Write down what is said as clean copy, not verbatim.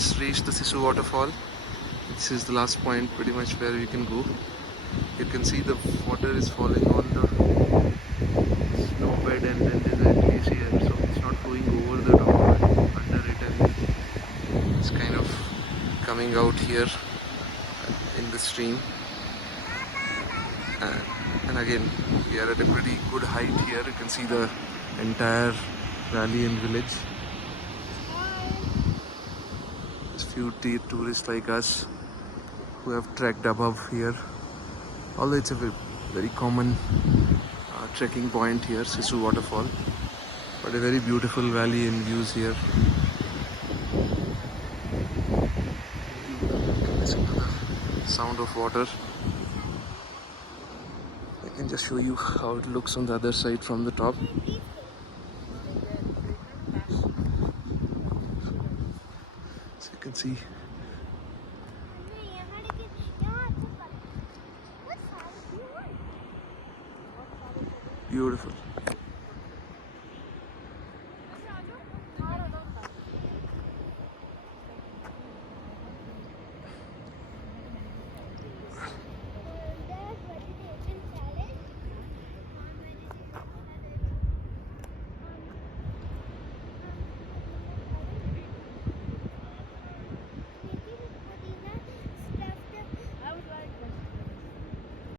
just reached the Sissu Waterfall. This is the last point pretty much where we can go. You can see the water is falling on the snow bed, and then there's a glacier, so it's not flowing over the top but under it, and it's kind of coming out here in the stream. And again, we are at a pretty good height here. You can see the entire valley and village. There's few tourists like us who have trekked above here. Although it's a very common trekking point here, Sissu Waterfall, but a very beautiful valley and views here. Listen to the sound of water. I can just show you how it looks on the other side from the top. So you can see beautiful.